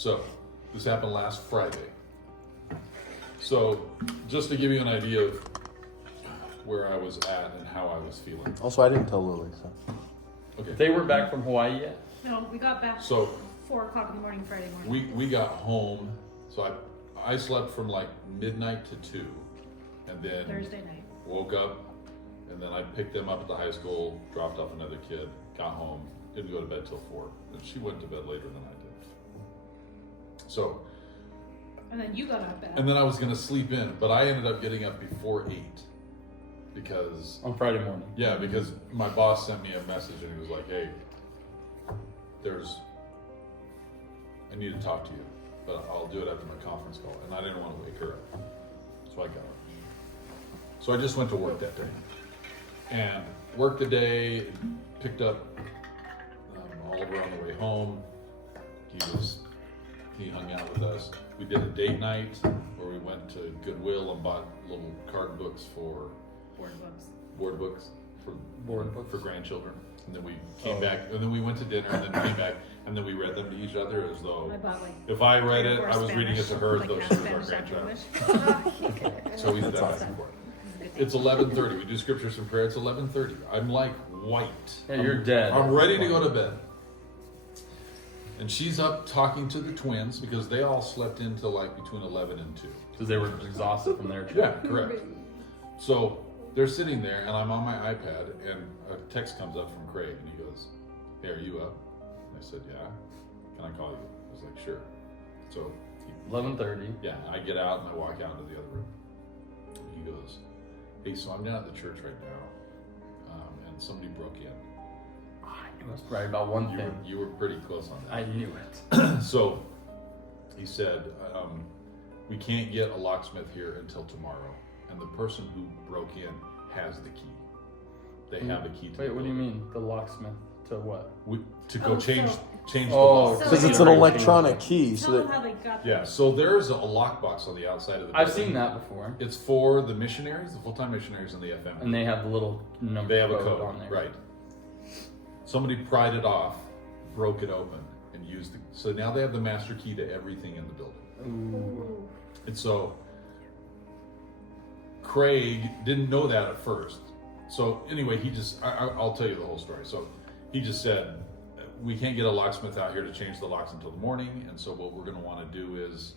So, this happened last Friday. So, just to give you an idea of where I was at and how I was feeling. Also, I didn't tell Lily, so. Okay. They were back from Hawaii yet? No, we got back So, 4 o'clock in the morning Friday morning. we got home, so I slept from like midnight to 2, and then Thursday night. woke up, and then I picked them up at the high school, dropped off another kid, got home, didn't go to bed till 4, and she went to bed later than I did. So, And then you got up at and then I was gonna sleep in, but I ended up getting up before 8, because, On Friday morning. yeah, because my boss sent me a message and he was like, hey, I need to talk to you, but I'll do it after my conference call, and I didn't want to wake her up, so I got up. So I just went to work that day, and worked the day, picked up Oliver on the way home. He hung out with us. We did a date night where we went to Goodwill and bought little card books for board books for grandchildren. And then we came back, and then we went to dinner, and then came back, and then we read them to each other as though I bought like if I read 3 it, or 4 I was reading it to her as though Spanish, she was our half grandchild. Spanish, So we did That's that back awesome. and forth. It's 11:30. We do scriptures and prayer. It's 11:30. I'm like white. Yeah, you're dead. I'm ready to go to bed. And she's up talking to the twins because they all slept until like between 11 and 2. Because they were exhausted from their trip. Yeah, correct. So they're sitting there, and I'm on my iPad, and a text comes up from Craig, and he goes, "Hey, are you up?" And I said, "Yeah." "Can I call you?" I was like, "Sure." So 11:30. yeah, I get out and I walk out into the other room. He goes, "Hey, so I'm down at the church right now, and somebody broke in." I knew us right about one thing. You were pretty close on that. I knew it. So he said, "We can't get a locksmith here until tomorrow, and the person who broke in has the key. They have a key to Wait, the what do you building. mean? The locksmith to what? To go Oh, change so- the Oh, lock. So Because like- it's an electronic key, so Tell them that how they got Yeah, so there's a lockbox on the outside of the building. I've seen that before. It's for the missionaries, the full-time missionaries and the FM. And they have the little number They have a code code on there. right. Somebody pried it off, broke it open, and used it. So now they have the master key to everything in the building. Ooh. And so Craig didn't know that at first. So anyway, I'll tell you the whole story. So he just said, "We can't get a locksmith out here to change the locks until the morning, and so what we're going to want to do is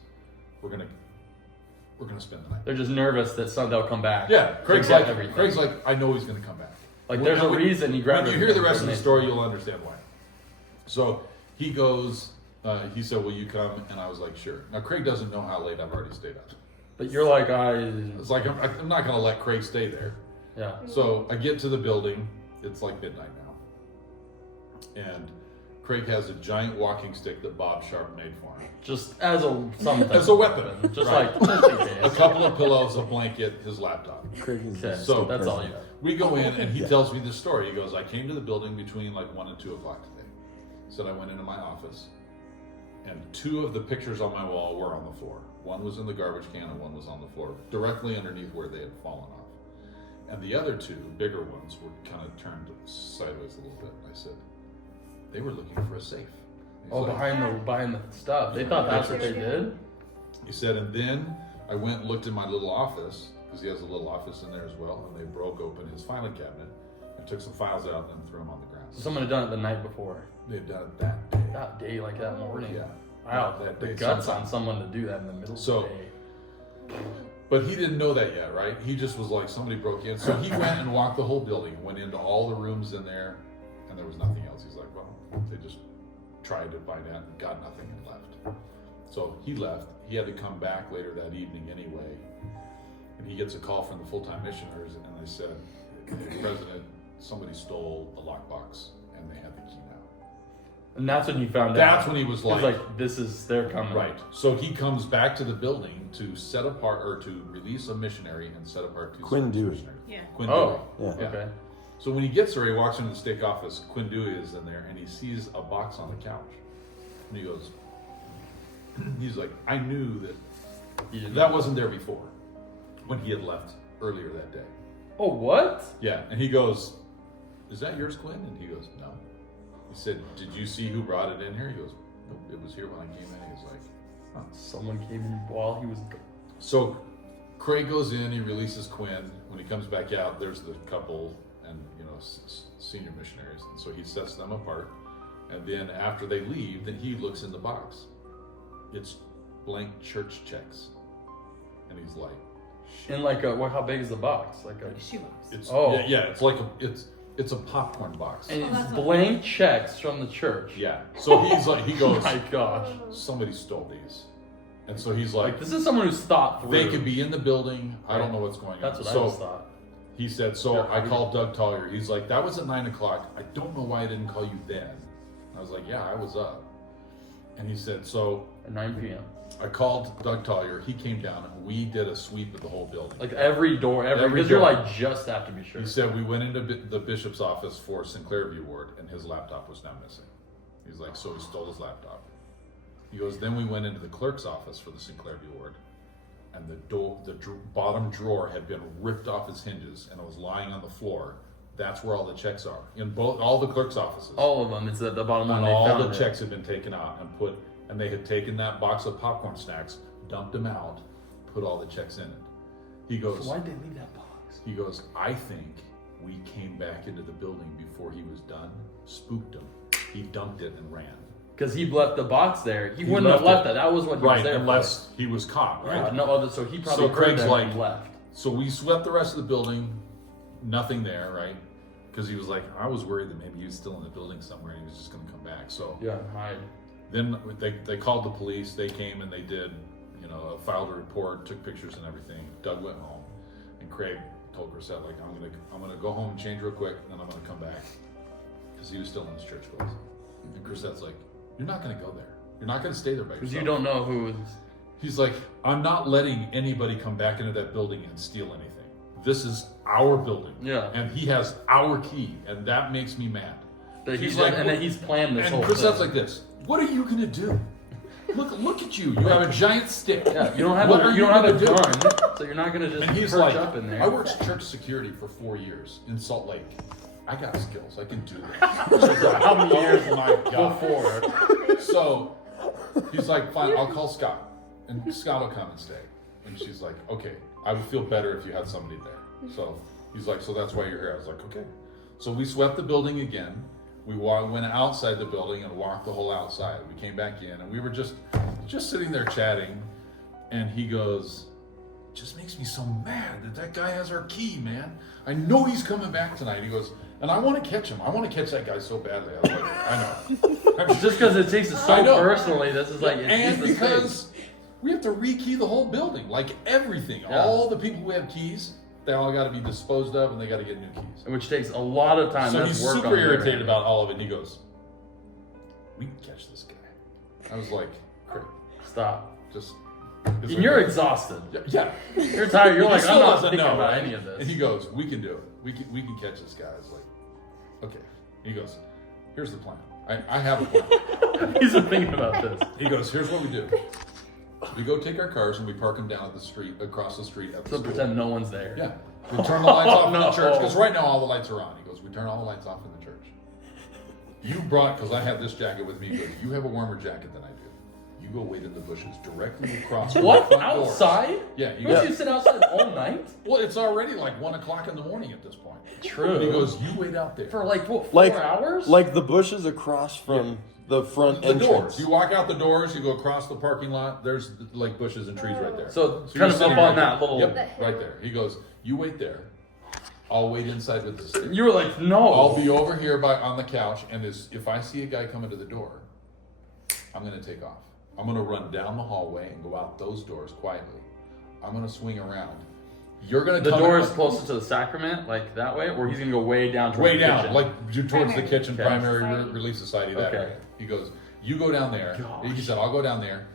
we're going to spend the night." They're just nervous that they'll come back. Yeah, Craig's Forget like, everything. I know he's going to come back. Like, there's a reason he grabbed When you hear the everything, rest of the doesn't story, you'll understand why. So he goes, he said, "Will you come?" And I was like, "Sure." Now Craig doesn't know how late I've already stayed up. But you're like, It's like I'm not going to let Craig stay there. yeah. So I get to the building. It's like midnight now, and Craig has a giant walking stick that Bob Sharp made for him. Just as a something. As a weapon, Just right. like, just in A case. couple of pillows, a blanket, his laptop. Craig is Okay, So that's all you have. We go in, and he tells me this story. He goes, "I came to the building between like 1 and 2 o'clock today." Said I went into my office, and 2 of the pictures on my wall were on the floor. One was in the garbage can, and one was on the floor, directly underneath where they had fallen off. And the other 2, bigger ones, were kind of turned sideways a little bit. I said, "They were looking for a safe." He's Oh, like- behind the stuff. They thought that's what they did? He said, and then I went and looked in my little office, because he has a little office in there as well, and they broke open his filing cabinet and took some files out and threw them on the ground. So someone had done it the night before. They'd done it that day. That day, like that morning. Yeah. Wow, That the day guts sometime. on someone to do that in the middle So- of the day. But he didn't know that yet, right? He just was like, somebody broke in. So he went and walked the whole building, went into all the rooms in there, and there was nothing else. He's like, well, they just tried to find out and got nothing and left. So he left. He had to come back later that evening anyway. And he gets a call from the full-time missioners, and they said, "Hey, President, somebody stole the lockbox, and they have the key now." And that's when you found out. That's when he was It was like, like, this is, they're coming. right. So he comes back to the building to set apart, or to release a missionary and set apart 2 Quinn Dewey. missionaries. Yeah. Quinn Oh, Dewey. Yeah. okay. So when he gets there, he walks into the stake office. Quinn Dewey is in there, and he sees a box on the couch. And he goes, he's like, "I knew that You didn't that wasn't there before," when he had left earlier that day. Oh, what? Yeah, and he goes, "Is that yours, Quinn?" And he goes, "No." He said, "Did you see who brought it in here?" He goes, It was here when I came in. He's like, huh. Someone came in while he was. So Craig goes in, he releases Quinn. When he comes back out, there's the couple and, you know, senior missionaries. And so he sets them apart. And then after they leave, then he looks in the box. It's blank church checks. And he's like, In like a, how big is the box? Like a. Shoebox. it's Oh. yeah, it's like it's a popcorn box. And Oh, it's that's not blank checks from the church. Yeah. So he's like, he Oh goes, my gosh. somebody stole these. And so he's like, Like this is someone who's thought through. they could be in the building. I don't know what's going That's on. what I So just thought. he said, so Yeah, I called Doug Collier. He's like, that was at 9 o'clock. I don't know why I didn't call you then. I was like, yeah, I was up. And he said, so At 9 p.m. I called Doug Collier. He came down and we did a sweep of the whole building. Like every door, Every because you're door. like just have to be sure. He said, we went into the bishop's office for Sinclair View Ward and his laptop was now missing. He's like, so he stole his laptop. He goes, then we went into the clerk's office for the Sinclair View Ward. And the bottom drawer had been ripped off its hinges and it was lying on the floor. That's where all the checks are in all the clerk's offices. All of them. It's at the bottom one. And They all found the it. checks had been taken out and they had taken that box of popcorn snacks, dumped them out, put all the checks in it. He goes, So why'd they leave that box? he goes, I think we came back into the building before he was done, spooked him. He dumped it and ran. Because he left the box there. He He wouldn't have left left it. that. That was what he Right, was there unless he was caught, for. right? Yeah, no other. So he probably So heard Craig's them like- and left. So we swept the rest of the building, nothing there, right? Because he was like, I was worried that maybe he was still in the building somewhere and he was just going to come back. So Yeah, hide. then they called the police. They came and they did, you know, filed a report, took pictures and everything. Doug went home, and Craig told Chrisette, like, I'm gonna go home and change real quick, and then I'm gonna come back, because he was still in his church clothes. And Chrisette's like, you're not gonna go there. You're not gonna stay there by yourself. Because you don't know who is. He's like, I'm not letting anybody come back into that building and steal anything. This is our building. Yeah. And he has our key, and that makes me mad. That He's he's like, and that he's planned this And whole Chrisette's thing. like this. What are you gonna do? Look at you. You have a giant stick. Yeah, you don't have What a, are you don't have a gonna do? gun, so you're not gonna just And he's perch like, up in there. I worked church security for 4 years in Salt Lake. I got skills. I can do this. How many years Oh my God. before? So he's like, fine, I'll call Scott. And Scott will come and stay. And she's like, okay, I would feel better if you had somebody there. So he's like, so that's why you're here. I was like, okay. So we swept the building again. We went outside the building and walked the whole outside. We came back in and we were just sitting there chatting. And he goes, just makes me so mad that guy has our key, man. I know he's coming back tonight. He goes, and I want to catch him. I want to catch that guy so badly. I was like, I know. I'm Just because it takes it I so know. personally, this is like it's and the because we have to rekey the whole building, like everything. Yeah. All the people who have keys, they all got to be disposed of, and they got to get new keys. which takes a lot of time. So That's he's work super on their irritated end. about all of it. And he goes, "We can catch this guy." I was like, "Great, Stop. just." And you're exhausted. Yeah. You're tired. You're He like, still I'm not doesn't thinking know, about right? any of this. And he goes, "We can do it. We can catch this guy." I was like, "Okay." He goes, "Here's the plan. I have a plan." He's been thinking about this. He goes, "Here's what we do. We go take our cars and we park them down at the street, across the street at the So school. pretend no one's there. Yeah. We turn the lights off in the no. church, because right now all the lights are on." He goes, "We turn all the lights off in the church. You brought," because I have this jacket with me, he goes, "You have a warmer jacket than I do. You go wait in the bushes directly across from What? the front doors." Outside? Yeah. He Would goes, you sit outside all night? well, it's already like 1 o'clock in the morning at this point. True. He goes, "You wait out there." For like what, 4 Like hours? like the bushes across from the front the entrance. doors. You walk out the doors, you go across the parking lot, there's like bushes and trees right there. So you're kind of sitting up on right that there. little. Yep, right there. He goes, "You wait there. I'll wait inside with the stick. You were like, no. I'll be over here on the couch, and if I see a guy coming to the door, I'm gonna take off. I'm gonna run down the hallway and go out those doors quietly. I'm gonna swing around. You're gonna The come door in- is closer to the sacrament, like that way, or he's gonna go way down towards way the down, kitchen? like towards the kitchen, Okay. primary Society. relief society. That Okay. way. He goes, "You go down there." Gosh. He said, "I'll go down there.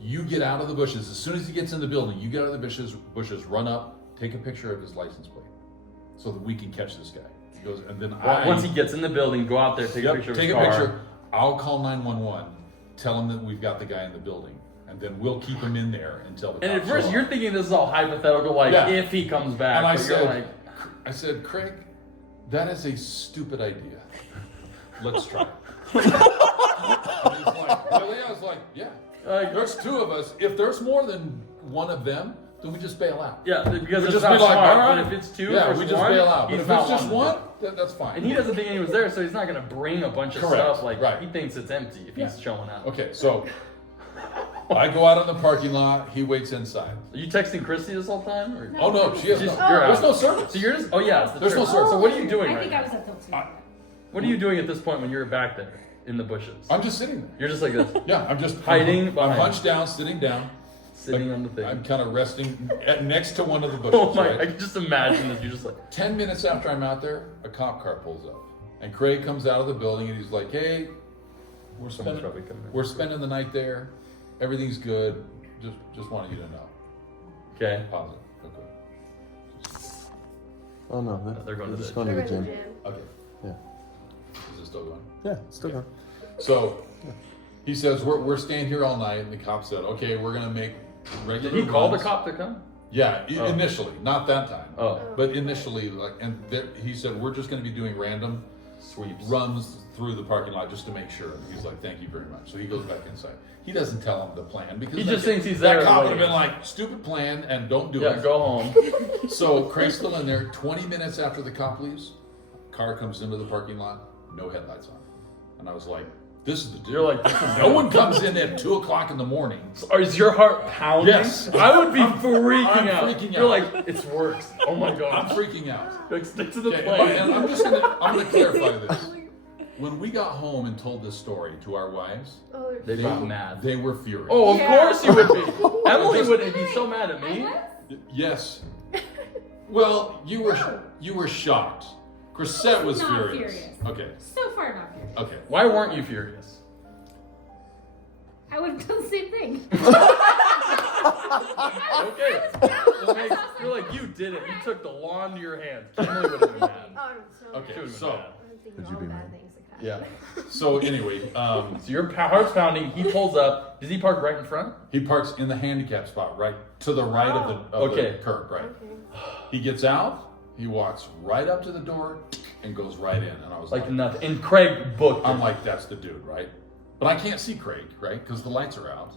You get out of the bushes. As soon as he gets in the building, you get out of the bushes, run up, take a picture of his license plate, so that we can catch this guy." He goes, and then Once he gets in the building, go out there, take a Yep, picture of take his a car. picture. I'll call 911. Tell him that we've got the guy in the building, and then we'll keep him in there until the. And at cops first, show you're up. thinking this is all hypothetical, like Yeah. if he comes back. And I but you're said, like, Craig, that is a stupid idea. Let's try it." And he's like, "Really?" I Yeah. Like, There's 2 of us. If there's more than one of them, then we just bail out. yeah, because We it's just not be like, smart. all right. But if it's 2, Yeah, if we it's just one, bail out. But he's if not it's just wanting to one, that's fine. And he doesn't think he was there, so he's not gonna bring a bunch of Correct, stuff. Like right. he thinks it's empty if he's showing up. Okay, so I go out in the parking lot. He waits inside. Are you texting Christy this whole time? Or? Oh no, she has She's- no. you're There's out. no service. So you're just. Oh yeah, it's the There's no church. service. So what are you doing I right think now? I was at the too. What are you doing at this point when you're back there in the bushes? I'm just sitting there. You're just like this, Yeah, I'm just Hiding I'm behind. hunched down, sitting down. sitting on the thing. I'm kind of resting next to one of the bushes. Oh my! right? I can just imagine that you're just like. 10 minutes after I'm out there, a cop car pulls up, and Craig comes out of the building, and he's like, "Hey, Someone's spending- probably coming in. we're spending the night there. Everything's good. Just wanted you to know." Okay. Positive. Okay. Oh no, They're going to just the going to the gym. Okay. Yeah. Is it still going? Yeah, it's still going. So he says, we're staying here all night, and the cop said, "Okay, we're gonna make regular." Did he call the runs." cop to come? Yeah, Oh. initially, not that time. Oh, But initially, like, and he said, "We're just going to be doing random sweeps. runs through the parking lot just to make sure." And he's like, "Thank you very much." So he goes back inside. He doesn't tell him the plan because He just that- thinks he's that there cop would waiting. have been like, "Stupid plan," and don't do Yeah, it. go home. So Craig's still in there. 20 minutes after the cop leaves, car comes into the parking lot, no headlights on, and I was like, "This is the deal." You're like, this is no one comes in at 2:00 in the morning. Or is your heart pounding? Yes. I would be freaking I'm out. freaking You're out. like, it's works. Oh my I'm god. freaking out. Like, stick to the Okay, plan. and I'm gonna clarify this. When we got home and told this story to our wives, Oh, They got mad. they were furious. Oh, of Yeah. course you would be. Emily would be so mad at me. Yes. Well, you were shocked. Chrisette was Not furious. furious. Okay. So far, not furious. Okay. Why weren't you furious? I would have done the same thing. Okay. That makes- You're like, you did it. You took the law into your hands. Emily would have been mad. Oh, so Okay. She would've been So mad. I'm thinking Would all you be bad mad? things that could Yeah. happen. So anyway, So your heart's pounding. He pulls up. Does he park right in front? he parks in the handicap spot, right to the right of Okay. the curb, right. Okay. He gets out. He walks right up to the door and goes right in. And I was Like like, nothing. And Craig booked I'm it. like, that's the dude, right? But I can't see Craig, right? Because the lights are out.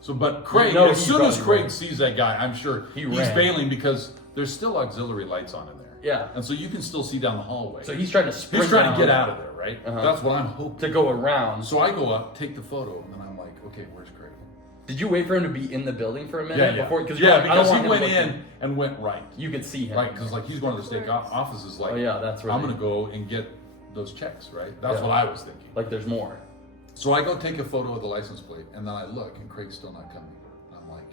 So, but Craig, know as he soon as probably Craig ran. sees that guy, I'm sure He he's ran. bailing because there's still auxiliary lights on in there. Yeah. And so you can still see down the hallway. So he's trying to sprint. he's trying down to get out of there, right? Uh-huh. That's what I'm hoping. to go around. So I go up, take the photo, and then I'm like, okay, where's Craig? Did you wait for him to be in the building for a minute before? Because yeah, like, I don't because want he him went looking. in and went right. You could see him. Right, because like he's going to the state offices like, Oh yeah, that's right. I'm going to go and get those checks, right? That's Yeah. what I was thinking. Like there's more. So I go take a photo of the license plate, and then I look, and Craig's still not coming. And I'm like,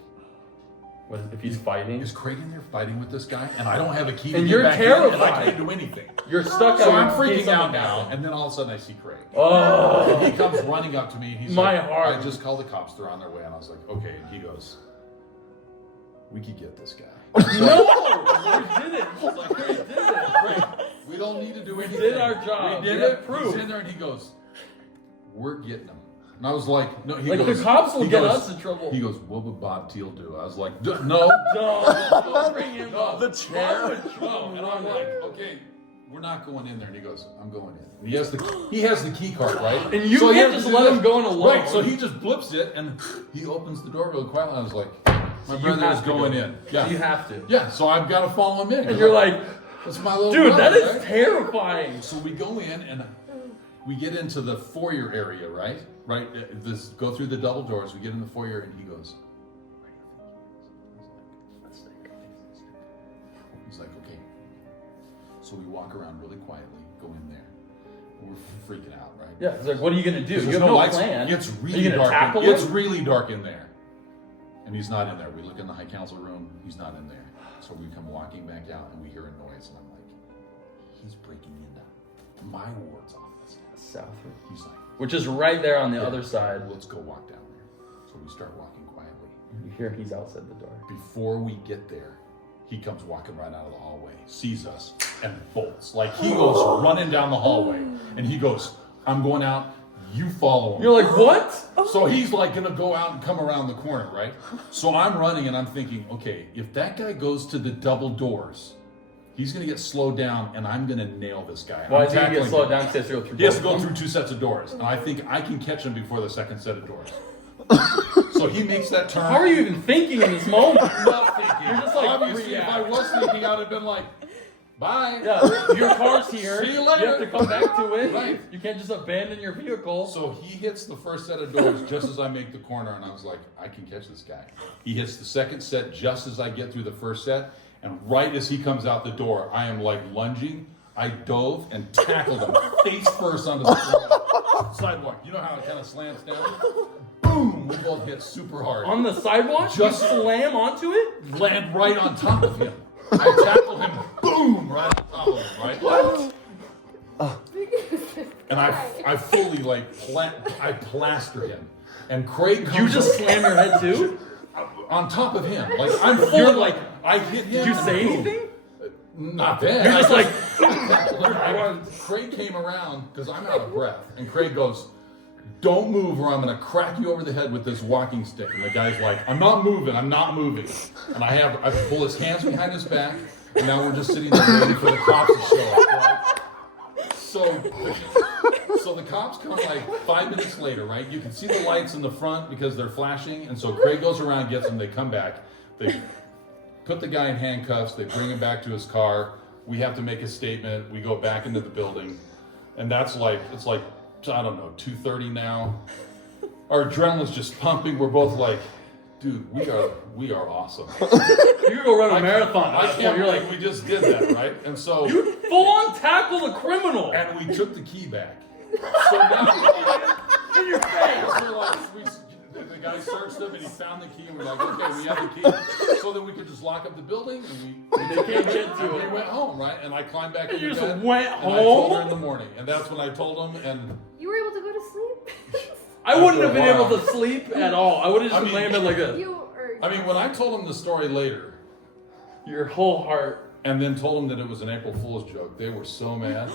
What if he's fighting? is Craig in there fighting with this guy? And I don't have a key to And get you're back in, and I terrified. can't do anything. You're stuck. So out I'm in case freaking out something now, happens. and then all of a sudden I see Craig. Oh. And he comes running up to me, and he's My like, heart. I just called the cops, they're on their way. And I was like, okay. And he goes, we could get this guy. No, we did it. Like, we did it. Craig, we don't need to do anything. did our job. We did We it. have proof. He's in there, and he goes, we're getting him. And I was like, no, he Like goes, the cops will he get goes- us in trouble. He goes, what would Bob Teal do? I was like, no. Don't bring him up. The chair. No, and I'm like, okay, we're not going in there. And he goes, I'm going in. And he has the key card, right? And you So he can't has just to do let this. him go in alone. Right, so he just blips it and he opens the door really quietly. I was like, my You brother have is to going go. in. Yeah. You have to. Yeah, so I've got to follow him in. And you're like, that's my little dude, that brother, is right? terrifying. So we go in and we get into the foyer area, right? Right. This go through the double doors. We get in the foyer, and he goes, he's like, okay. So we walk around really quietly, go in there. We're freaking out, right? Yeah, it's like, what are you gonna do? You There's have no lights. plan. It's Are really you gonna dark. tackle It's him? really dark in there, and he's not in there. We look in the high council room. He's not in there. So we come walking back out, and we hear a noise, and I'm like, he's breaking into my ward's office. South, He's like, which is right there on the yeah, other side. let's go walk down there. So we start walking quietly. You hear he's outside the door. Before we get there, he comes walking right out of the hallway, sees us, and bolts. Like he goes running down the hallway, and he goes, I'm going out, you follow him. You're like, what? So he's like gonna go out and come around the corner, right? So I'm running and I'm thinking, okay, if that guy goes to the double doors, he's gonna get slowed down and I'm gonna nail this guy. Why I'm does he get tackling slowed him. down? He has to go through. He has to both go of through them? 2 sets of doors. And I think I can catch him before the second set of doors. So he makes that turn. How are you even thinking in this moment? Not thinking. You're just like, obviously, if I was thinking, I'd have been like, bye. Yeah, your car's here. See you later. You have to come back to it. Right. You can't just abandon your vehicle. So he hits the first set of doors just as I make the corner, and I was like, I can catch this guy. He hits the second set just as I get through the first set, and right as he comes out the door, I am like lunging. I dove and tackled him face first onto the sidewalk. You know how it kind of slants down? Boom! We both hit super hard. On the sidewalk? Just- you slam onto it? Land right on top of him. I tackled him, boom, right on top of him, right? What? And I fully like I plaster him. And Craig comes You just over- slam your head too? on top of him. Like I'm fully You're like I hit him. Did you and say boom. anything? Not then. You're just like, Craig came around because I'm out of breath, and Craig goes, "Don't move, or I'm gonna crack you over the head with this walking stick." And the guy's like, "I'm not moving. I'm not moving." And I pull his hands behind his back, and now we're just sitting there waiting for the cops to show up. Right? So the cops come like 5 minutes later, right? You can see the lights in the front because they're flashing, and so Craig goes around, gets them. They come back. They put the guy in handcuffs. They bring him back to his car. We have to make a statement. We go back into the building, and it's like I don't know, 2:30 now. Our adrenaline's just pumping. We're both like, dude, we are awesome. you could go run a marathon. I So can't you're believe like, we just did that, right? And so you full on tackle the criminal. and we took the key back. So now In your face. we're like, the guy searched them and he found the key, and we're like, okay, we have the key, so that we could just lock up the building, and They can't get to and we it. went home, right? And I climbed back in You the just bed, went and I told her home? in the morning, and that's when I told him, and You were able to go to sleep? I wouldn't have been After a able while. to sleep at all. I would have just I been mean- laying in bed like this. You or I mean, when I told him the story later, Your whole heart. and then told him that it was an April Fool's joke, they were so mad.